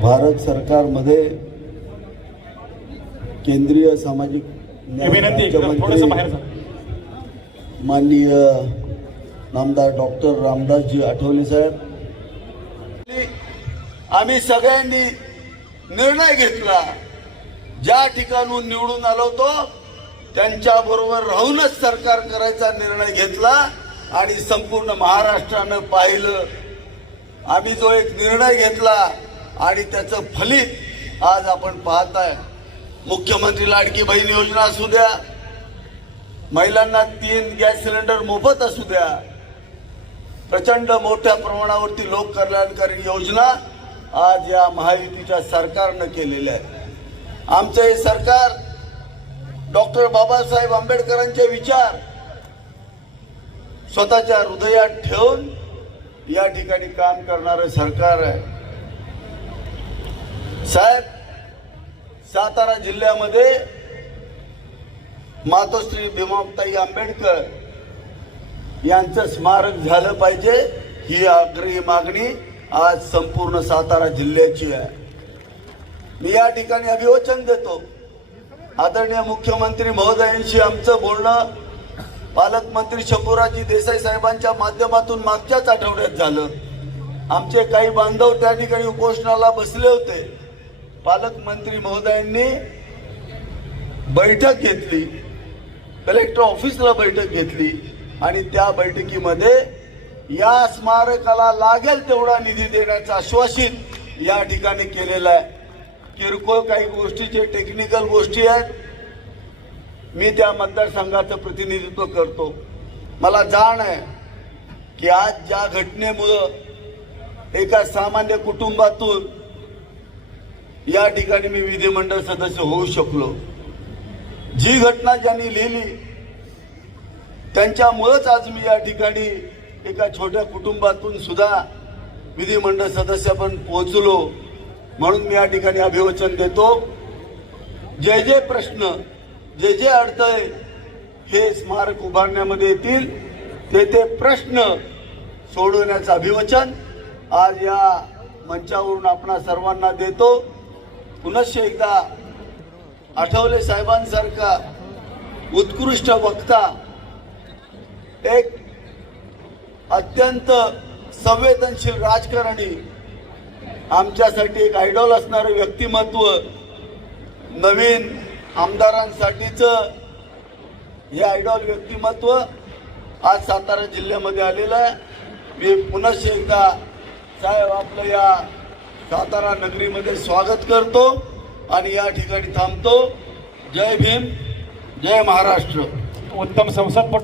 भारत सरकारमध्ये केंद्रीय सामाजिक. माननीय नामदार डॉक्टर रामदासजी आठवले साहेब आम्ही सगळ्यांनी निर्णय घेतला ज्या ठिकाणून निवडून आलो होतो त्यांच्या बरोबर राहूनच सरकार करायचा निर्णय घेतला आणि संपूर्ण महाराष्ट्रानं पाहिलं आम्ही जो एक निर्णय घेतला आणि त्याचं फलित आज आपण पाहताय. मुख्यमंत्री लाडकी बहीण योजना असू द्या महिलांना तीन गॅस सिलेंडर मोफत असू द्या प्रचंड मोठ्या प्रमाणावरती लोक कल्याणकारी योजना आज या महायुतीच्या सरकारनं केलेल्या आहेत. आमचं हे सरकार डॉक्टर बाबासाहेब आंबेडकरांचे विचार स्वतःच्या हृदयात ठेवून या ठिकाणी काम करणारं सरकार आहे. साहेब सातारा जिल्ह्यामध्ये मातोश्री भीमाताई आंबेडकर यांचं स्मारक झालं पाहिजे ही आग्रही मागणी आज संपूर्ण सातारा जिल्ह्याची आहे. मी या ठिकाणी अभिवचन देतो. आदरणीय मुख्यमंत्री महोदयांशी आमचं बोलणं पालकमंत्री शंभूराजी देसाई साहेबांच्या माध्यमातून मागच्याच आठवड्यात झालं. आमचे काही बांधव त्या ठिकाणी उपोषणाला बसले होते. पालकमंत्री महोदयांनी बैठक घेतली. कलेक्टर ऑफिसला बैठक घेतली आणि त्या बैठकीमध्ये या स्मारकाला लागेल तेवढा निधी देण्याचं आश्वासित या ठिकाणी केलेलं आहे. किरकोळ काही गोष्टीचे टेक्निकल गोष्टी आहेत. मी त्या मतदारसंघाचं प्रतिनिधित्व करतो. मला जाण आहे की आज ज्या घटनेमुळं एका सामान्य कुटुंबातून या ठिकाणी मी विधिमंडळ सदस्य होऊ शकलो. जी घटना ज्यांनी लिहिली त्यांच्यामुळंच आज मी या ठिकाणी एका छोट्या कुटुंबातून सुद्धा विधिमंडळ सदस्य पण पोहोचलो. म्हणून मी या ठिकाणी अभिवचन देतो. जे जे प्रश्न जे जे अडथळे हे स्मारक उभारण्यामध्ये येतील. ते ते प्रश्न सोडवण्याचं अभिवचन आज या मंचावरून आपणा सर्वांना देतो. पुनश्च एकदा आठवले साहेबांसारखा उत्कृष्ट वक्ता एक अत्यंत संवेदनशील राजकारणी आमच्यासाठी एक आयडॉल असणारं व्यक्तिमत्व नवीन आमदारांसाठीच हे आयडॉल व्यक्तिमत्व आज सातारा जिल्ह्यामध्ये आलेलं आहे. मी पुनश्च एकदा साहेब आपलं या सातारा नगरीमध्ये स्वागत करतो आणि या ठिकाणी थांबतो. जय भीम जय महाराष्ट्र. उत्तम संसदपटू